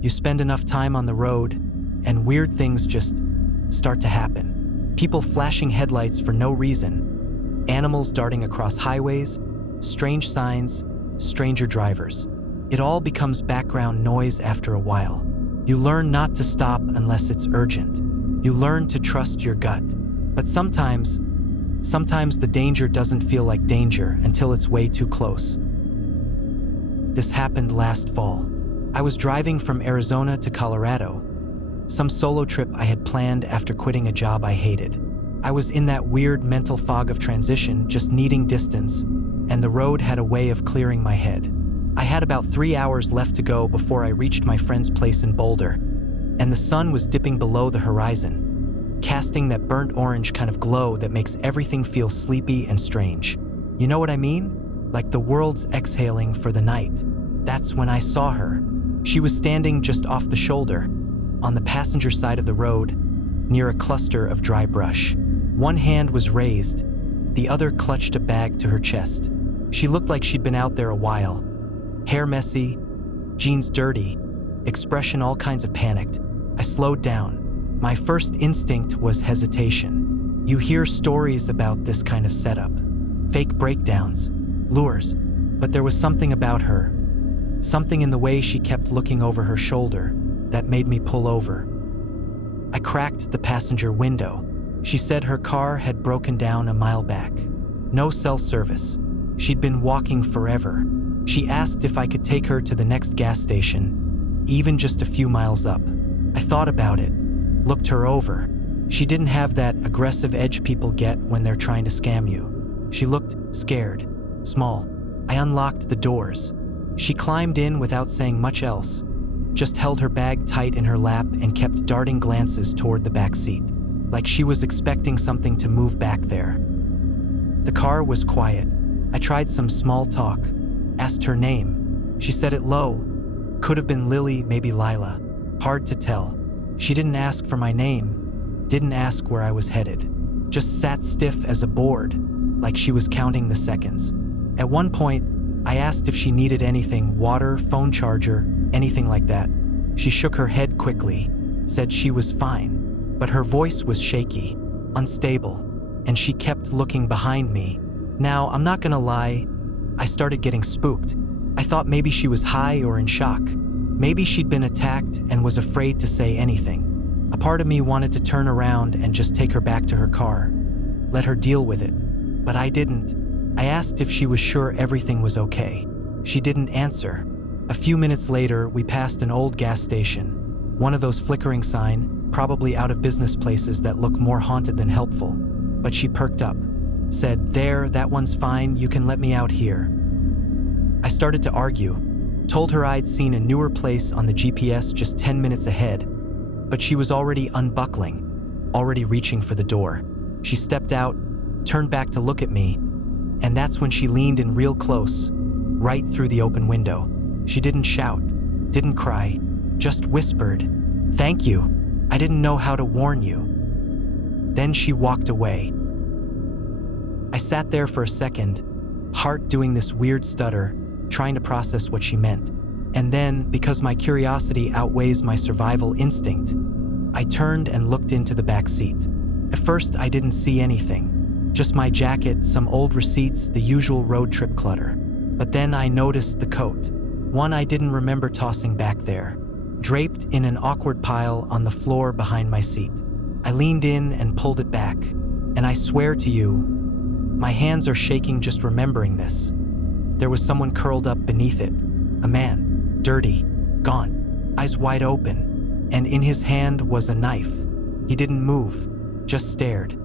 You spend enough time on the road, and weird things just start to happen. People flashing headlights for no reason, animals darting across highways, strange signs, stranger drivers. It all becomes background noise after a while. You learn not to stop unless it's urgent. You learn to trust your gut. But sometimes the danger doesn't feel like danger until it's way too close. This happened last fall. I was driving from Arizona to Colorado, some solo trip I had planned after quitting a job I hated. I was in that weird mental fog of transition, just needing distance, and the road had a way of clearing my head. I had about 3 hours left to go before I reached my friend's place in Boulder, and the sun was dipping below the horizon, casting that burnt orange kind of glow that makes everything feel sleepy and strange. You know what I mean? Like the world's exhaling for the night. That's when I saw her. She was standing just off the shoulder, on the passenger side of the road, near a cluster of dry brush. One hand was raised, the other clutched a bag to her chest. She looked like she'd been out there a while. Hair messy, jeans dirty, expression all kinds of panicked. I slowed down. My first instinct was hesitation. You hear stories about this kind of setup. Fake breakdowns, lures. But there was something about her, something in the way she kept looking over her shoulder, that made me pull over. I cracked the passenger window. She said her car had broken down a mile back. No cell service. She'd been walking forever. She asked if I could take her to the next gas station, even just a few miles up. I thought about it, looked her over. She didn't have that aggressive edge people get when they're trying to scam you. She looked scared, small. I unlocked the doors. She climbed in without saying much else, just held her bag tight in her lap and kept darting glances toward the back seat, like she was expecting something to move back there. The car was quiet. I tried some small talk, asked her name. She said it low. Could have been Lily, maybe Lila. Hard to tell. She didn't ask for my name, didn't ask where I was headed. Just sat stiff as a board, like she was counting the seconds. At one point, I asked if she needed anything, water, phone charger, anything like that. She shook her head quickly, said she was fine, but her voice was shaky, unstable, and she kept looking behind me. Now, I'm not gonna lie, I started getting spooked. I thought maybe she was high or in shock. Maybe she'd been attacked and was afraid to say anything. A part of me wanted to turn around and just take her back to her car, let her deal with it, but I didn't. I asked if she was sure everything was okay. She didn't answer. A few minutes later, we passed an old gas station, one of those flickering signs, probably out of business places that look more haunted than helpful. But she perked up, said, "There, that one's fine, you can let me out here." I started to argue, told her I'd seen a newer place on the GPS just 10 minutes ahead, but she was already unbuckling, already reaching for the door. She stepped out, turned back to look at me, and that's when she leaned in real close, right through the open window. She didn't shout, didn't cry, just whispered, "Thank you. I didn't know how to warn you." Then she walked away. I sat there for a second, heart doing this weird stutter, trying to process what she meant. And then, because my curiosity outweighs my survival instinct, I turned and looked into the back seat. At first, I didn't see anything. Just my jacket, some old receipts, the usual road trip clutter. But then I noticed the coat, one I didn't remember tossing back there, draped in an awkward pile on the floor behind my seat. I leaned in and pulled it back, and I swear to you, my hands are shaking just remembering this. There was someone curled up beneath it, a man, dirty, gone, eyes wide open, and in his hand was a knife. He didn't move, just stared.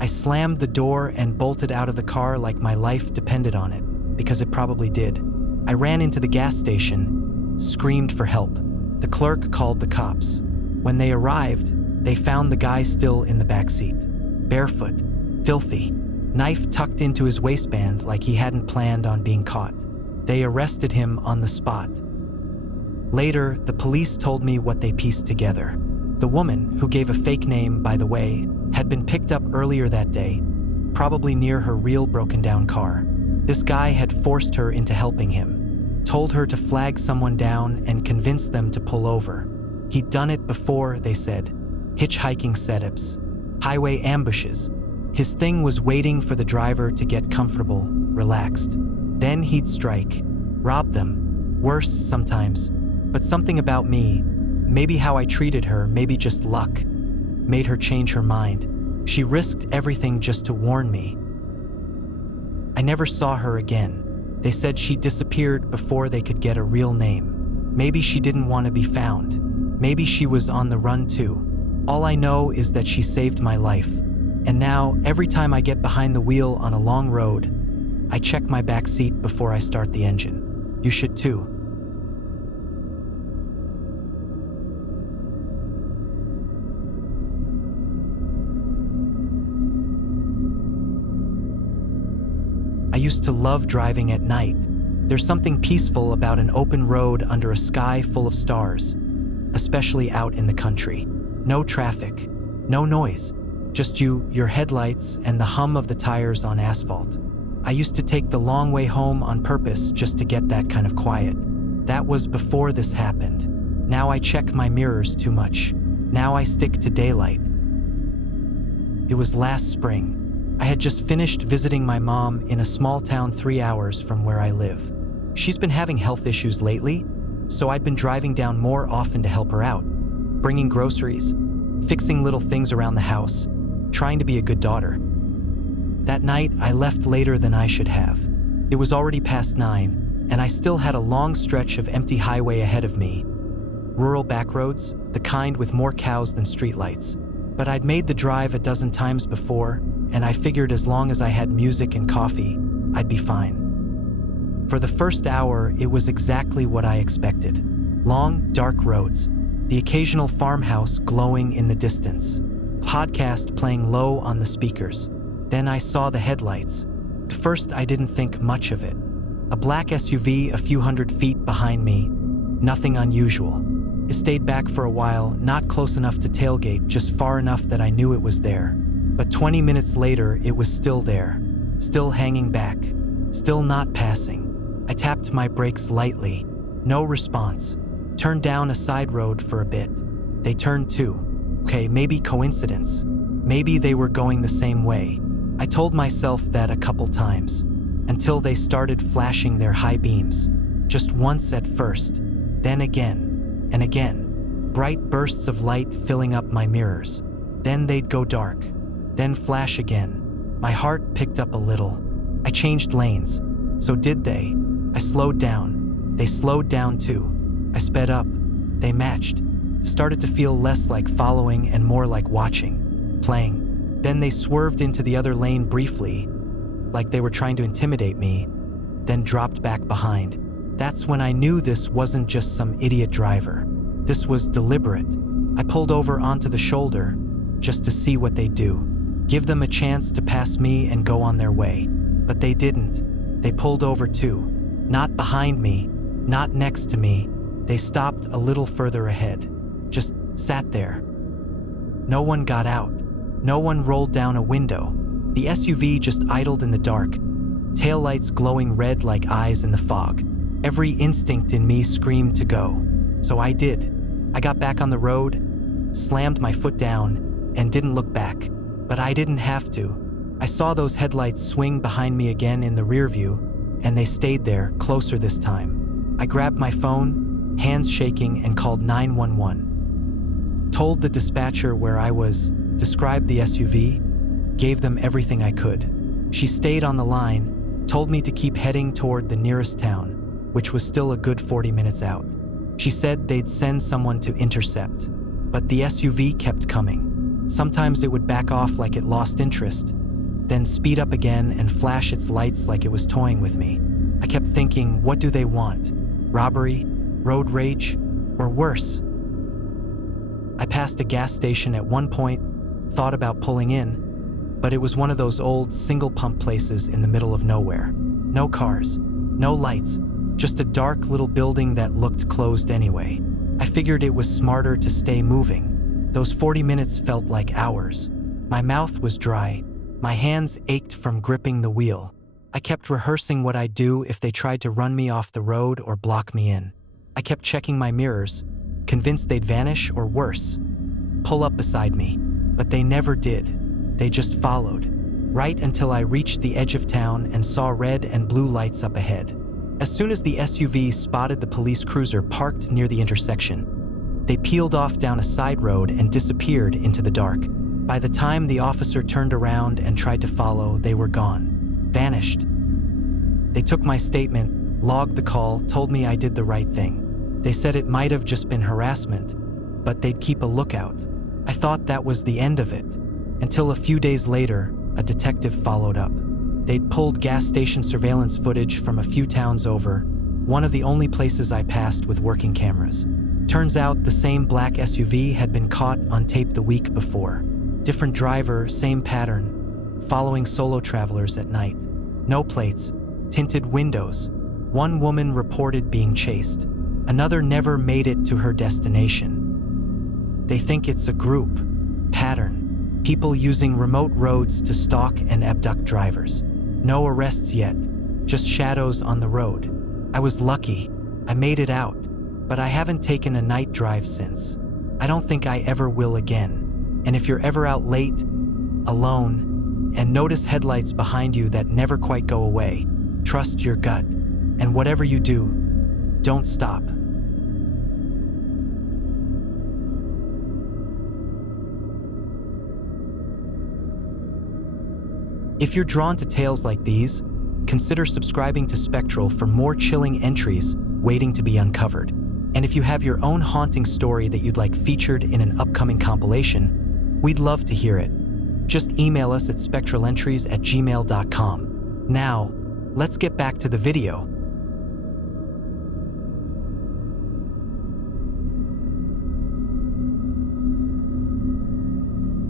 I slammed the door and bolted out of the car like my life depended on it, because it probably did. I ran into the gas station, screamed for help. The clerk called the cops. When they arrived, they found the guy still in the back seat, barefoot, filthy, knife tucked into his waistband like he hadn't planned on being caught. They arrested him on the spot. Later, the police told me what they pieced together. The woman, who gave a fake name, by the way, had been picked up earlier that day, probably near her real broken-down car. This guy had forced her into helping him. told her to flag someone down and convince them to pull over. He'd done it before, they said. Hitchhiking setups, highway ambushes. His thing was waiting for the driver to get comfortable, relaxed. Then he'd strike, rob them. Worse sometimes. But something about me, maybe how I treated her, maybe just luck, made her change her mind. She risked everything just to warn me. I never saw her again. They said she disappeared before they could get a real name. Maybe she didn't want to be found. Maybe she was on the run too. All I know is that she saved my life. And now, every time I get behind the wheel on a long road, I check my back seat before I start the engine. You should too. I used to love driving at night. There's something peaceful about an open road under a sky full of stars, especially out in the country. No traffic, no noise, just you, your headlights, and the hum of the tires on asphalt. I used to take the long way home on purpose just to get that kind of quiet. That was before this happened. Now I check my mirrors too much. Now I stick to daylight. It was last spring. I had just finished visiting my mom in a small town 3 hours from where I live. She's been having health issues lately, so I'd been driving down more often to help her out, bringing groceries, fixing little things around the house, trying to be a good daughter. That night, I left later than I should have. It was already past 9, and I still had a long stretch of empty highway ahead of me. Rural backroads, the kind with more cows than streetlights. But I'd made the drive a dozen times before, and I figured as long as I had music and coffee, I'd be fine. For the first hour, it was exactly what I expected. Long, dark roads, the occasional farmhouse glowing in the distance, podcast playing low on the speakers. Then I saw the headlights. At first, I didn't think much of it. A black SUV a few hundred feet behind me, nothing unusual. It stayed back for a while, not close enough to tailgate, just far enough that I knew it was there. But 20 minutes later, it was still there, still hanging back, still not passing. I tapped my brakes lightly. No response. Turned down a side road for a bit. They turned too. Okay, maybe coincidence. Maybe they were going the same way. I told myself that a couple times, until they started flashing their high beams. Just once at first, then again, and again. Bright bursts of light filling up my mirrors. Then they'd go dark. Then flash again. My heart picked up a little. I changed lanes. So did they. I slowed down. They slowed down too. I sped up. They matched. Started to feel less like following and more like watching, playing. Then they swerved into the other lane briefly, like they were trying to intimidate me, then dropped back behind. That's when I knew this wasn't just some idiot driver. This was deliberate. I pulled over onto the shoulder just to see what they'd do. Give them a chance to pass me and go on their way. But they didn't. They pulled over too. Not behind me, not next to me. They stopped a little further ahead. Just sat there. No one got out. No one rolled down a window. The SUV just idled in the dark, taillights glowing red like eyes in the fog. Every instinct in me screamed to go. So I did. I got back on the road, slammed my foot down, and didn't look back. But I didn't have to. I saw those headlights swing behind me again in the rear view, and they stayed there, closer this time. I grabbed my phone, hands shaking, and called 911. Told the dispatcher where I was, described the SUV, gave them everything I could. She stayed on the line, told me to keep heading toward the nearest town, which was still a good 40 minutes out. She said they'd send someone to intercept, but the SUV kept coming. Sometimes it would back off like it lost interest, then speed up again and flash its lights like it was toying with me. I kept thinking, what do they want? Robbery? Road rage? Or worse? I passed a gas station at one point, thought about pulling in, but it was one of those old single-pump places in the middle of nowhere. No cars, no lights, just a dark little building that looked closed anyway. I figured it was smarter to stay moving. Those 40 minutes felt like hours. My mouth was dry. My hands ached from gripping the wheel. I kept rehearsing what I'd do if they tried to run me off the road or block me in. I kept checking my mirrors, convinced they'd vanish or worse, pull up beside me. But they never did. They just followed, right until I reached the edge of town and saw red and blue lights up ahead. As soon as the SUV spotted the police cruiser parked near the intersection, they peeled off down a side road and disappeared into the dark. By the time the officer turned around and tried to follow, they were gone, vanished. They took my statement, logged the call, told me I did the right thing. They said it might have just been harassment, but they'd keep a lookout. I thought that was the end of it, until a few days later, a detective followed up. They'd pulled gas station surveillance footage from a few towns over, one of the only places I passed with working cameras. Turns out the same black SUV had been caught on tape the week before. Different driver, same pattern, following solo travelers at night. No plates, tinted windows. One woman reported being chased. Another never made it to her destination. They think it's a group, pattern, people using remote roads to stalk and abduct drivers. No arrests yet, just shadows on the road. I was lucky, I made it out, but I haven't taken a night drive since. I don't think I ever will again. And if you're ever out late, alone, and notice headlights behind you that never quite go away, trust your gut. And whatever you do, don't stop. If you're drawn to tales like these, consider subscribing to Spectral for more chilling entries waiting to be uncovered. And if you have your own haunting story that you'd like featured in an upcoming compilation, we'd love to hear it. Just email us at spectralentries@gmail.com. Now, let's get back to the video.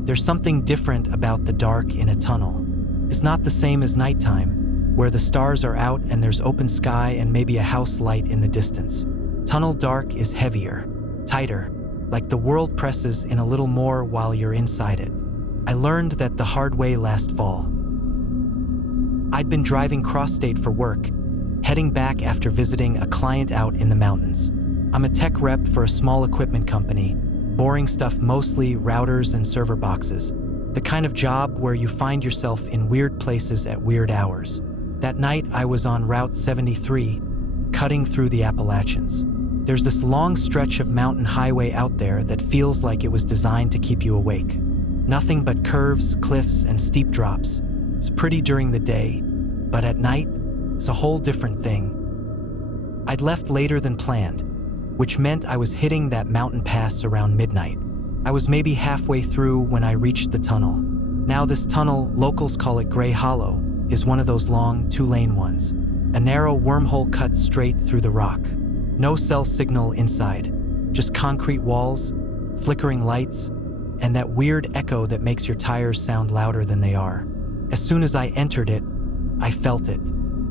There's something different about the dark in a tunnel. It's not the same as nighttime, where the stars are out and there's open sky and maybe a house light in the distance. Tunnel dark is heavier, tighter, like the world presses in a little more while you're inside it. I learned that the hard way last fall. I'd been driving cross-state for work, heading back after visiting a client out in the mountains. I'm a tech rep for a small equipment company, boring stuff, mostly routers and server boxes. The kind of job where you find yourself in weird places at weird hours. That night, I was on Route 73, cutting through the Appalachians. There's this long stretch of mountain highway out there that feels like it was designed to keep you awake. Nothing but curves, cliffs, and steep drops. It's pretty during the day, but at night, it's a whole different thing. I'd left later than planned, which meant I was hitting that mountain pass around midnight. I was maybe halfway through when I reached the tunnel. Now this tunnel, locals call it Gray Hollow, is one of those long, two-lane ones. A narrow wormhole cut straight through the rock. No cell signal inside, just concrete walls, flickering lights, and that weird echo that makes your tires sound louder than they are. As soon as I entered it, I felt it,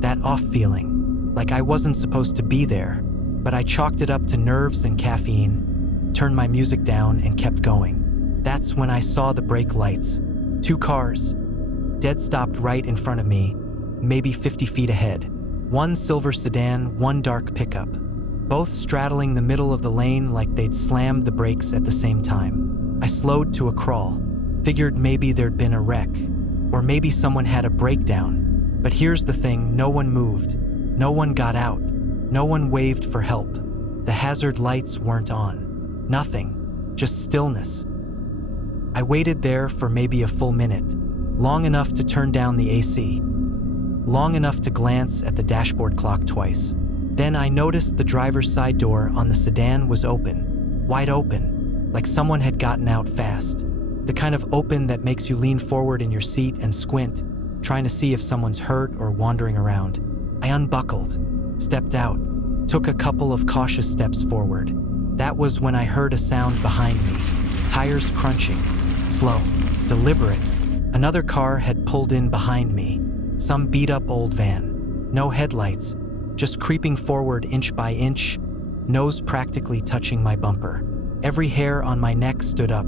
that off feeling, like I wasn't supposed to be there, but I chalked it up to nerves and caffeine, turned my music down and kept going. That's when I saw the brake lights. 2 cars, dead stopped right in front of me, maybe 50 feet ahead. One silver sedan, one dark pickup, both straddling the middle of the lane like they'd slammed the brakes at the same time. I slowed to a crawl, figured maybe there'd been a wreck, or maybe someone had a breakdown. But here's the thing, no one moved, no one got out, no one waved for help. The hazard lights weren't on. Nothing, just stillness. I waited there for maybe a full minute, long enough to turn down the AC, long enough to glance at the dashboard clock twice. Then I noticed the driver's side door on the sedan was open, wide open, like someone had gotten out fast. The kind of open that makes you lean forward in your seat and squint, trying to see if someone's hurt or wandering around. I unbuckled, stepped out, took a couple of cautious steps forward. That was when I heard a sound behind me, tires crunching, slow, deliberate. Another car had pulled in behind me, some beat-up old van. No headlights, just creeping forward inch by inch, nose practically touching my bumper. Every hair on my neck stood up.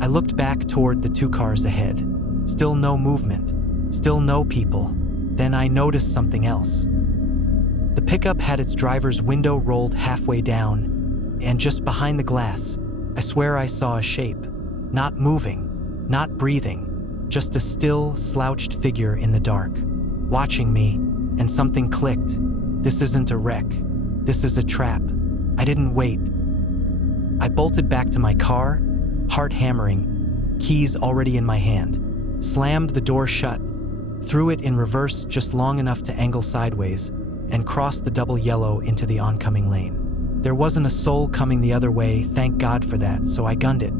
I looked back toward the 2 cars ahead. Still no movement, still no people. Then I noticed something else. The pickup had its driver's window rolled halfway down, and just behind the glass, I swear I saw a shape. Not moving, not breathing, just a still, slouched figure in the dark, watching me, and something clicked. This isn't a wreck. This is a trap. I didn't wait. I bolted back to my car, heart hammering, keys already in my hand, slammed the door shut, threw it in reverse just long enough to angle sideways, and crossed the double yellow into the oncoming lane. There wasn't a soul coming the other way, thank God for that, so I gunned it.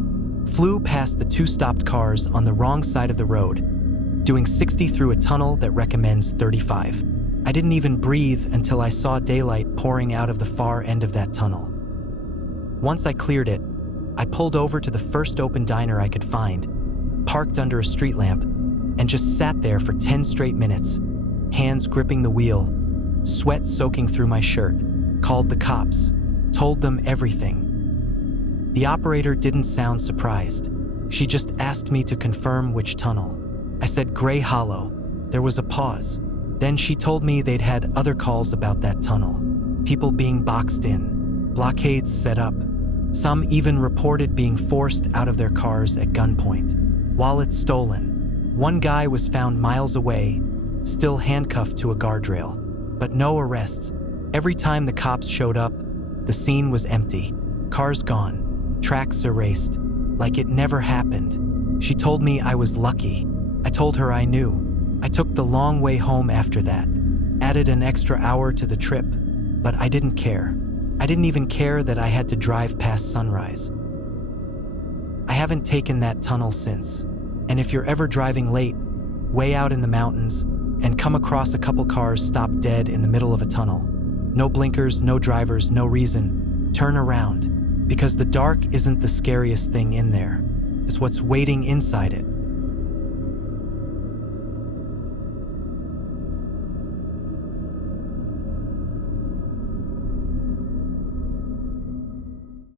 Flew past the 2 stopped cars on the wrong side of the road, doing 60 through a tunnel that recommends 35. I didn't even breathe until I saw daylight pouring out of the far end of that tunnel. Once I cleared it, I pulled over to the first open diner I could find, parked under a street lamp, and just sat there for 10 straight minutes, hands gripping the wheel, sweat soaking through my shirt. Called the cops, told them everything. The operator didn't sound surprised. She just asked me to confirm which tunnel. I said Gray Hollow. There was a pause. Then she told me they'd had other calls about that tunnel. People being boxed in, blockades set up. Some even reported being forced out of their cars at gunpoint. Wallets stolen. One guy was found miles away, still handcuffed to a guardrail. But no arrests. Every time the cops showed up, the scene was empty. Cars gone, tracks erased, like it never happened. She told me I was lucky. I told her I knew. I took the long way home after that, added an extra hour to the trip, but I didn't care. I didn't even care that I had to drive past sunrise. I haven't taken that tunnel since, and if you're ever driving late, way out in the mountains, and come across a couple cars stopped dead in the middle of a tunnel, no blinkers, no drivers, no reason, turn around, because the dark isn't the scariest thing in there. It's what's waiting inside it.